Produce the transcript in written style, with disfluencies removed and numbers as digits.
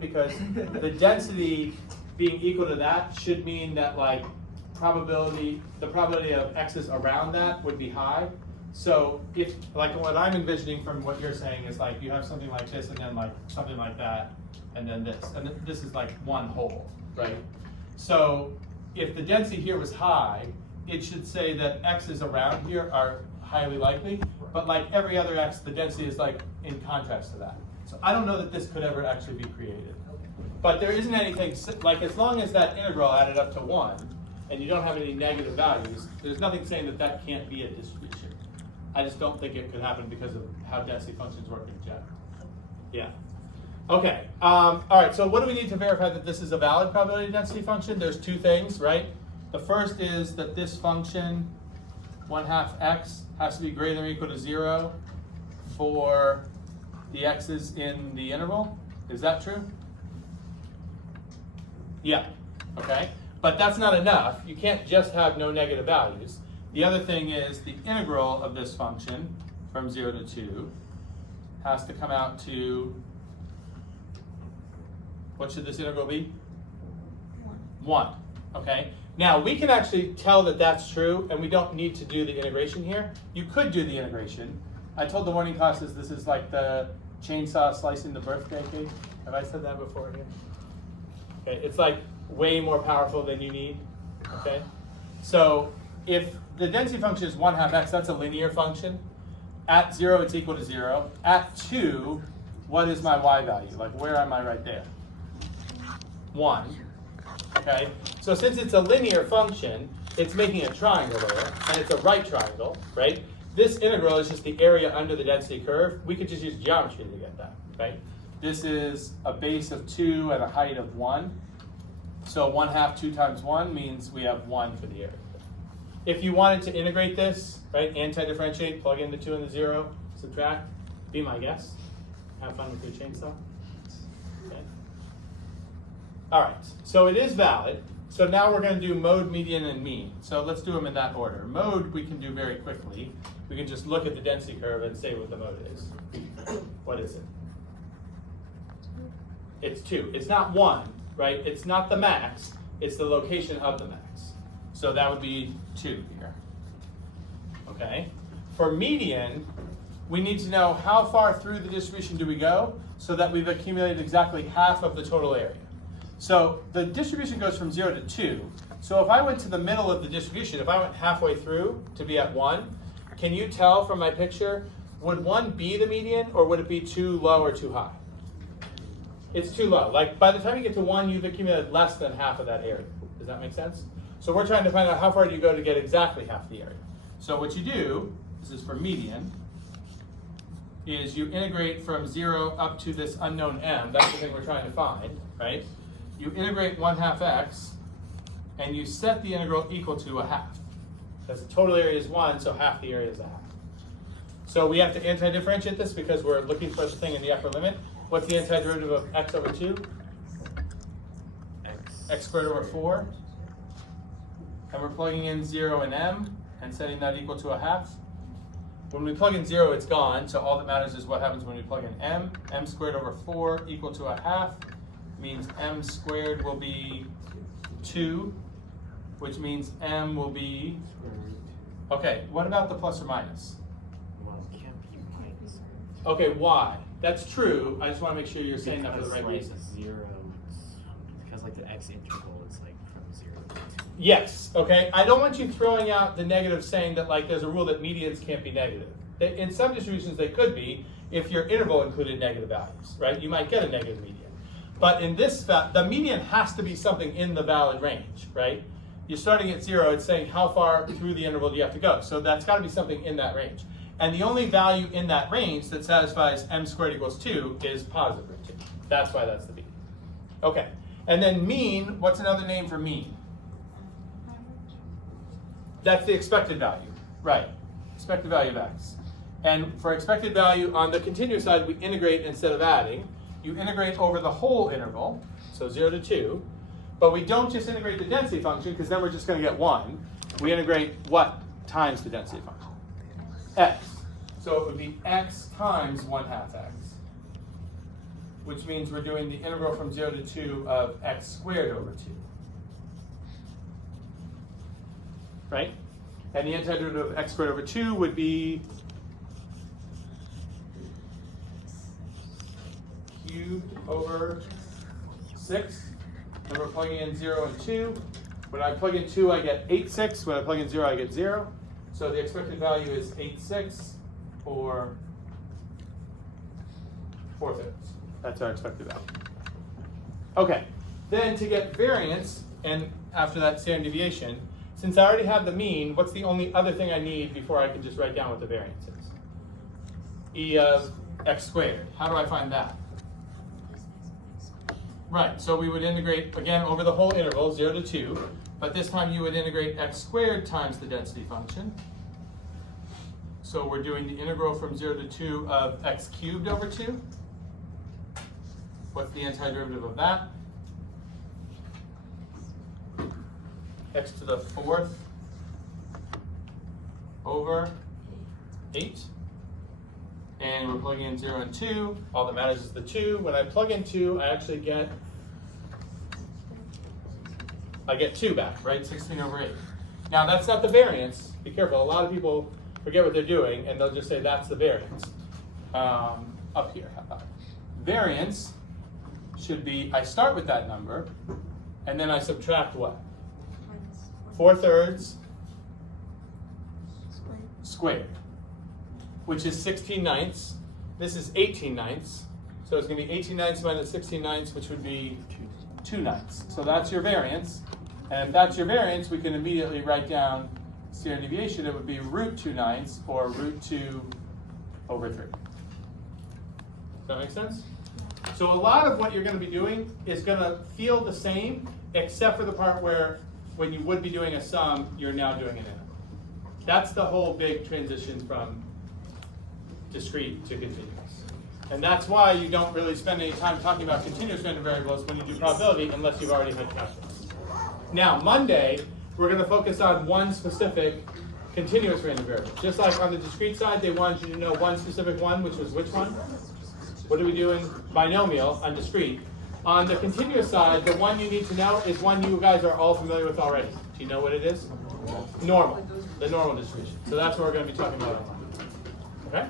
because the density being equal to that should mean that like the probability of x's around that would be high. So if, like what I'm envisioning from what you're saying is like you have something like this and then like something like that and then this. And this is like one whole, right? So if the density here was high, it should say that x's around here are highly likely, but like every other x, the density is like in contrast to that. So I don't know that this could ever actually be created. But there isn't anything, like as long as that integral added up to 1, and you don't have any negative values, there's nothing saying that that can't be a distribution. I just don't think it could happen because of how density functions work in general. Yeah. Okay. All right, so what do we need to verify that this is a valid probability density function? There's two things, right? The first is that this function, 1/2 x, has to be greater than or equal to 0 for the x's in the interval. Is that true? Yeah, okay. But that's not enough. You can't just have no negative values. The other thing is the integral of this function from 0 to 2 has to come out to, what should this integral be? 1, okay? Now, we can actually tell that that's true, and we don't need to do the integration here. You could do the integration. I told the morning classes this is like the chainsaw slicing the birthday cake. Have I said that before here? Okay, it's like way more powerful than you need, okay? So if the density function is 1/2 x, that's a linear function. At 0, it's equal to 0. At 2, what is my y value? Like, where am I right there? 1, okay? So since it's a linear function, it's making a triangle there, and it's a right triangle, right? This integral is just the area under the density curve. We could just use geometry to get that, right? This is a base of 2 and a height of 1. So 1/2, 2 times 1 means we have 1 for the area. If you wanted to integrate this, right, anti-differentiate, plug in the 2 and the 0, subtract, be my guest. Have fun with your chainsaw. Okay. All right, so it is valid. So now we're going to do mode, median, and mean. So let's do them in that order. Mode we can do very quickly. We can just look at the density curve and say what the mode is. What is it? It's 2. It's not 1, right? It's not the max. It's the location of the max. So that would be 2 here. Okay? For median, we need to know how far through the distribution do we go so that we've accumulated exactly half of the total area. So the distribution goes from 0 to 2. So if I went to the middle of the distribution, if I went halfway through to be at 1, can you tell from my picture, would 1 be the median or would it be too low or too high? It's too low. Like by the time you get to 1, you've accumulated less than half of that area. Does that make sense? So we're trying to find out how far do you go to get exactly half the area. So what you do, this is for median, is you integrate from 0 up to this unknown m. That's the thing we're trying to find, right? You integrate 1/2 x, and you set the integral equal to 1/2. Because the total area is 1, so half the area is 1/2. So we have to anti-differentiate this because we're looking for the thing in the upper limit. What's the antiderivative of x over 2? X squared over 4. And we're plugging in 0 and m and setting that equal to 1/2. When we plug in 0, it's gone, so all that matters is what happens when we plug in m. M squared over 4 equal to 1/2 means m squared will be 2, which means m will be, okay, what about the plus or minus? Well, it can't be minus. Okay, why? That's true. I just want to make sure you're saying that for the Because, right like, reasons. 0, because like the x integral is like from 0 to 2. Yes, okay. I don't want you throwing out the negative saying that like there's a rule that medians can't be negative. In some distributions they could be if your interval included negative values, right? You might get a negative median. But in this, the median has to be something in the valid range, right? You're starting at 0, it's saying how far through the interval do you have to go. So that's got to be something in that range. And the only value in that range that satisfies m squared equals 2 is positive root 2. That's why that's the median. Okay, and then mean, what's another name for mean? That's the expected value, right? Expected value of x. And for expected value on the continuous side, we integrate instead of adding. You integrate over the whole interval, so 0 to 2. But we don't just integrate the density function, because then we're just going to get 1. We integrate what times the density function? X. So it would be x times 1/2 x. which means we're doing the integral from 0 to 2 of x squared over 2. Right? And the antiderivative of x squared over 2 would be cubed over 6. And we're plugging in 0 and 2. When I plug in 2, I get 8/6. When I plug in 0, I get 0. So the expected value is 8/6 or 4/3. That's our expected value. Okay, then to get variance, and after that standard deviation, since I already have the mean, what's the only other thing I need before I can just write down what the variance is? E of x squared. How do I find that? Right, so we would integrate, again, over the whole interval, 0 to 2, but this time you would integrate x squared times the density function. So we're doing the integral from 0 to 2 of x cubed over 2. What's the antiderivative of that? X to the 4th over 8. And we're plugging in 0 and 2. All that matters is the 2. When I plug in 2, I actually get 2 back, right? 16 over 8. Now that's not the variance. Be careful. A lot of people forget what they're doing, and they'll just say that's the variance. Up here, how about it? Variance should be, I start with that number, and then I subtract what? 4/3 squared, which is 16/9. This is 18/9. So it's going to be 18/9 minus 16/9, which would be 2/9. So that's your variance. And if that's your variance, we can immediately write down standard deviation. It would be root 2/9 or root 2 over 3. Does that make sense? So a lot of what you're going to be doing is going to feel the same, except for the part where when you would be doing a sum, you're now doing an integral. That's the whole big transition from discrete to continuous. And that's why you don't really spend any time talking about continuous random variables when you do probability unless you've already had calculus. Now, Monday, we're going to focus on one specific continuous random variable. Just like on the discrete side, they wanted you to know one specific one, which was which one? What do we do in binomial on discrete? On the continuous side, the one you need to know is one you guys are all familiar with already. Do you know what it is? Normal. The normal distribution. So that's what we're going to be talking about on Monday. Okay?